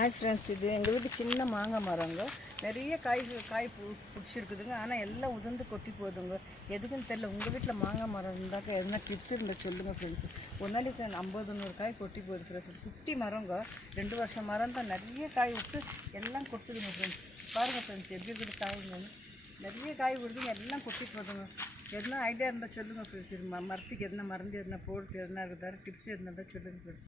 Hi friends, இது எங்கள் வீட்டு சின்ன மாங்காய் மரங்க. நிறைய காய் பிடிச்சிருக்குதுங்க. ஆனால் எல்லாம் உதிர்ந்து கொட்டி போகுதுங்க. எதுக்குன்னு தெரியல. உங்கள் வீட்டில் மாங்காய் மரம் இருந்தாக்கா எதுனா டிப்ஸ் இருந்தால் சொல்லுங்கள் ஃப்ரெண்ட்ஸ். ஒரு நாளைக்கு 50-100 காய் கொட்டி போகுது ஃப்ரெண்ட்ஸ். குட்டி மரங்க, 2 வருஷம் மரம் தான். நிறைய காய் விட்டு எல்லாம் கொட்டுதுங்க ஃப்ரெண்ட்ஸ். பாருங்கள் ஃப்ரெண்ட்ஸ், எப்படி இருக்குது காய்ங்க. நிறைய காய் விடுதுங்க, எல்லாம் கொட்டி போதுங்க. எதுனா ஐடியா இருந்தால் சொல்லுங்கள் ஃப்ரெண்ட்ஸ். இது மரத்துக்கு எதுனா மருந்து எதுனா போடுறது எதுனா இருக்குதா, டிப்ஸ் எதுனா தான் சொல்லுங்கள் ஃப்ரெண்ட்ஸ்.